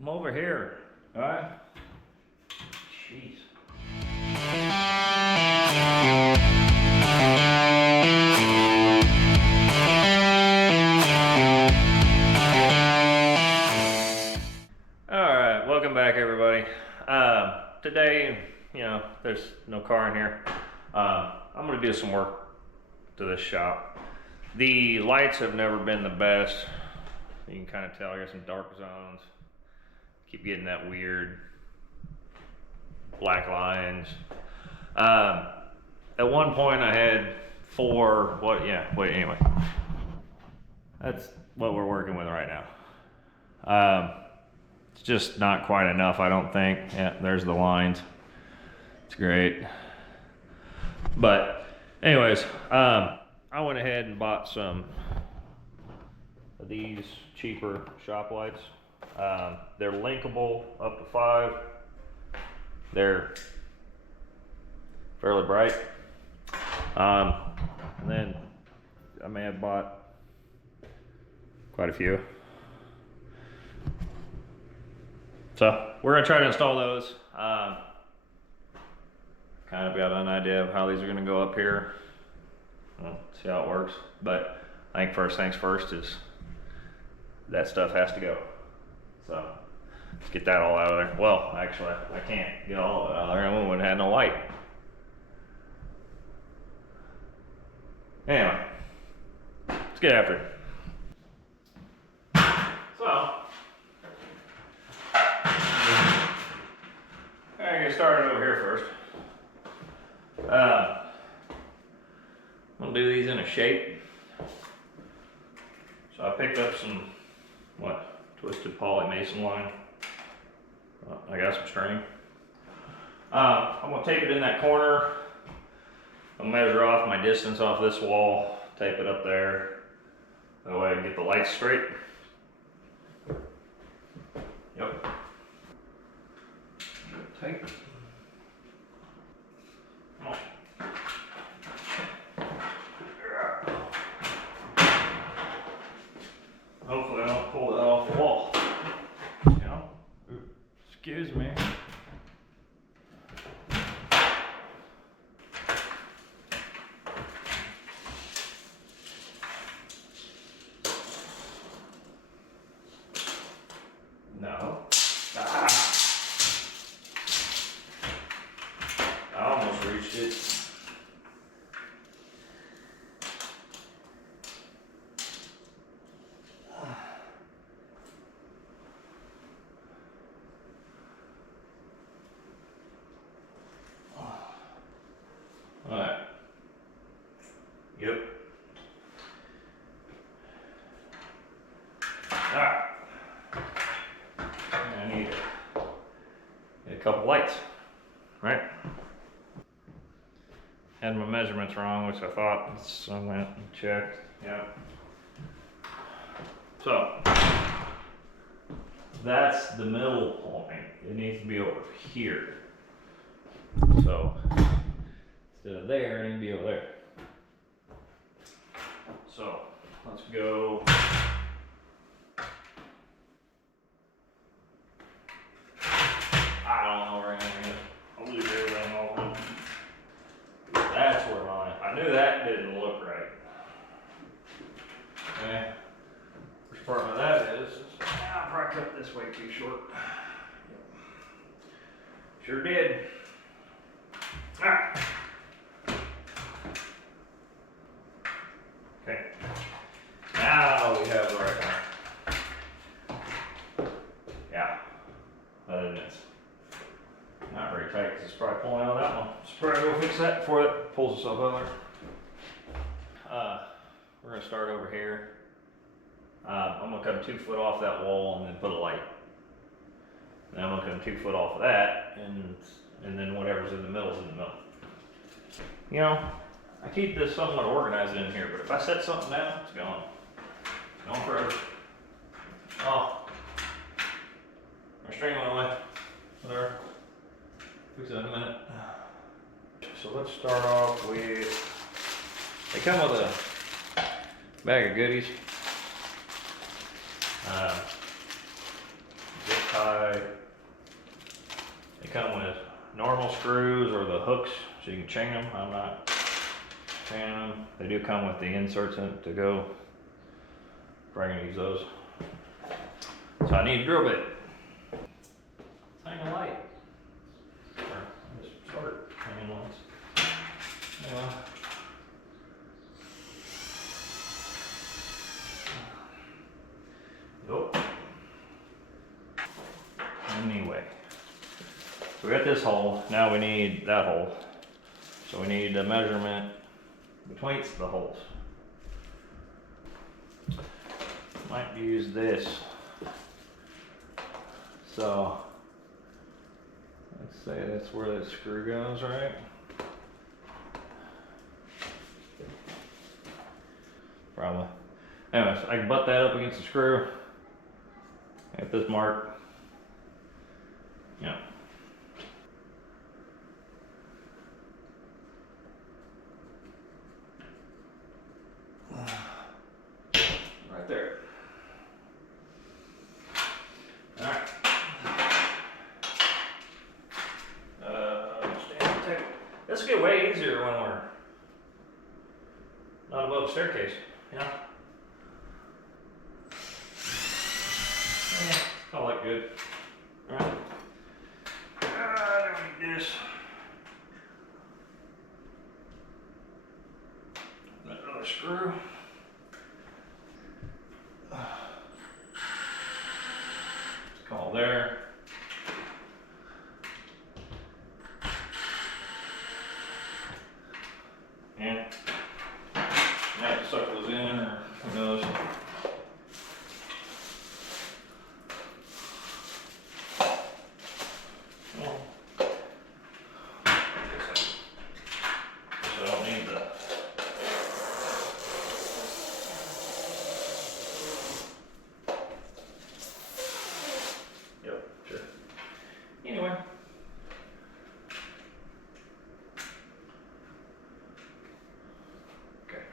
I'm over here, all right? Jeez. All right, welcome back, everybody. Today, there's no car in here. I'm gonna do some work to this shop. The lights have never been the best. You can kind of tell I got some dark zones. Keep getting that weird black lines. At one point I had anyway. That's what we're working with right now. It's just not quite enough, I don't think. Yeah, there's the lines. It's great. But anyways, I went ahead and bought some of these cheaper shop lights. They're linkable up to 5. They're fairly bright. And then I may have bought quite a few. So we're gonna try to install those. Kind of got an idea of how these are gonna go up here. We'll see how it works. But I think first things first is that stuff has to go. So let's get that all out of there. Well, actually, I can't get all of it out of there. I wouldn't have had no light. Anyway, let's get after it. So, I'm gonna get started over here first. I'm gonna do these in a shape. So I picked up some, twisted poly mason line. I got some string. I'm gonna tape it in that corner. I'll measure off my distance off this wall, tape it up there. That way I can get the lights straight. Yep. Tape. Come on. Hopefully I don't pull that off the wall. Excuse me. No. I almost reached it. Alright. Yep. Alright. I need a couple lights, right? Had my measurements wrong, which I thought, so I went and checked. Yeah. So, that's the middle point. It needs to be over here. So, instead of there, it needs to be over there. So, let's go. I don't know where anything is. I'll lose everything all. That's where mine. I knew that didn't look right. Okay. First part of that is, I'll probably cut this way too short. Sure did. Alright. Okay. Now we have the right one. Yeah. Other than this. Not very tight because it's probably pulling out of that one. Let's probably go fix that before it pulls itself out of there. We're going to start over here. I'm going to come 2 foot off that wall and then put a light. Then I'm going to come 2 foot off of that and then whatever's in the middle is in the middle. You know, I keep this somewhat organized in here, but if I set something down, it's gone. It's gone forever. Oh. My string went away. Whatever. Fix it in a minute. So let's start off with, they come with a bag of goodies. Zip tie. They come with normal screws or the hooks, so you can chain them. I'm not chaining them. They do come with the inserts in it to go. Probably gonna use those. So I need a drill bit. Hang a light. Or just start hanging lights. Anyway. Nope. Anyway. So we got this hole. Now we need that hole. So we need a measurement between the holes. Might use this. So let's say that's where that screw goes, right? Probably. Anyways, I can butt that up against the screw. At this mark. Yeah. Right there. Alright. This will get way easier when we're not above the staircase, you know? Yeah, I like good. Alright. I don't need this. Another screw. It's called there. Yeah. I have to suck those in, or who knows. So I don't need the. Yep, sure. Anyway. Okay.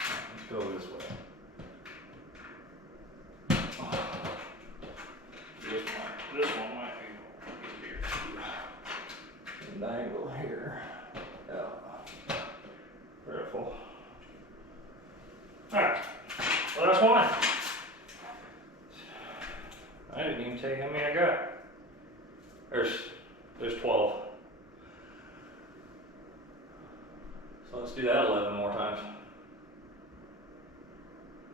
Let's go this way. This one might be easier. An angle here. Yeah. Careful. Alright. Well, that's one. I didn't even tell you how many I got. There's 12. So let's do that 11 more times.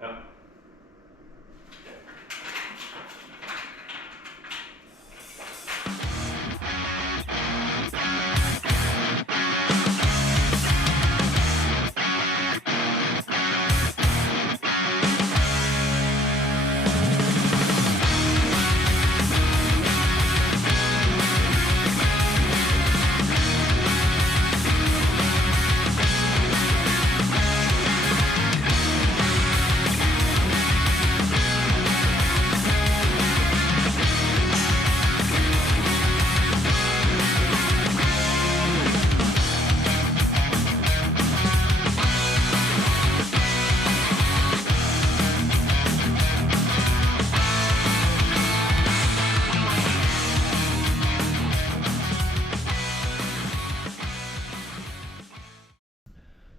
Yep.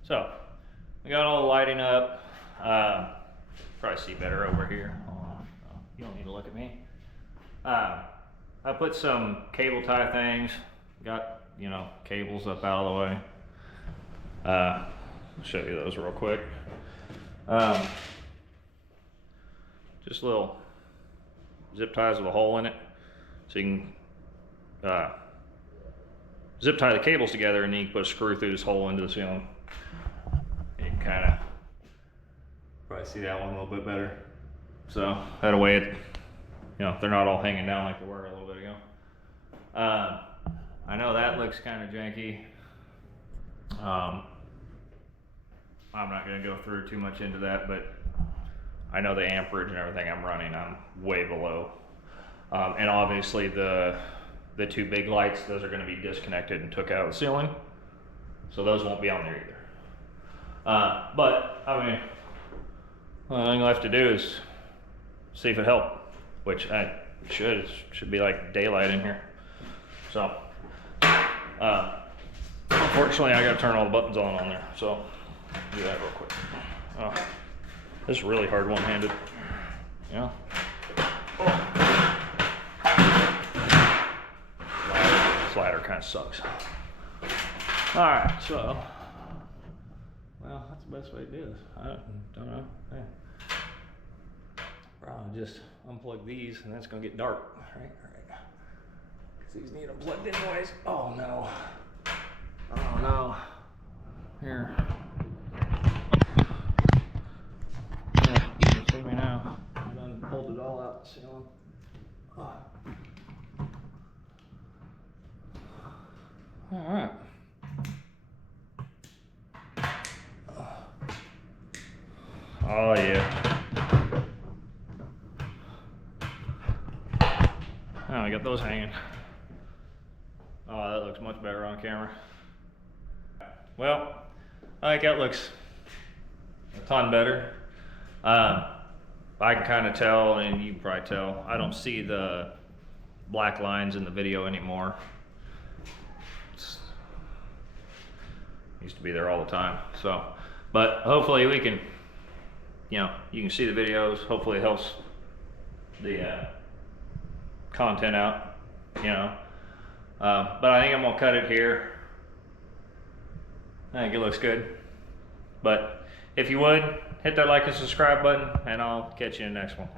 So, we got all the lighting up. Probably see better over here. Oh, you don't need to look at me. I put some cable tie things. Got, you know, cables up out of the way. I'll show you those real quick. Just little zip ties with a hole in it. So you can zip tie the cables together, and then you can put a screw through this hole into the ceiling. You can kind of probably see that one a little bit better. So that way, it, you know, they're not all hanging down like they were a little bit ago. I know that looks kind of janky. I'm not going to go through too much into that, but I know the amperage and everything I'm running, I'm way below. And obviously the two big lights, those are going to be disconnected and took out of the ceiling. So those won't be on there either. But I mean, the only thing left to do is see if it helped, which I should. It should be like daylight in here. So, unfortunately, I gotta turn all the buttons on there. So, do that real quick. Oh, this is really hard one-handed. Yeah. Slider kind of sucks. All right, so, well, that's the best way to do this. I don't know. Hey. Probably just unplug these, and that's gonna get dark, right? All right. Because these need unplugged anyways. Oh no. Oh no. Here. Yeah, you can see me now. I done pulled it all out the ceiling. Oh. All right. Oh yeah. Oh, I got those hanging. Oh, that looks much better on camera. Well, I think that looks a ton better. I can kind of tell, and you can probably tell, I don't see the black lines in the video anymore. Used to be there all the time. So, but hopefully we can, you know, you can see the videos. Hopefully it helps the content out, you know. But I think I'm gonna cut it here. I think it looks good. But if you would, hit that like and subscribe button, and I'll catch you in the next one.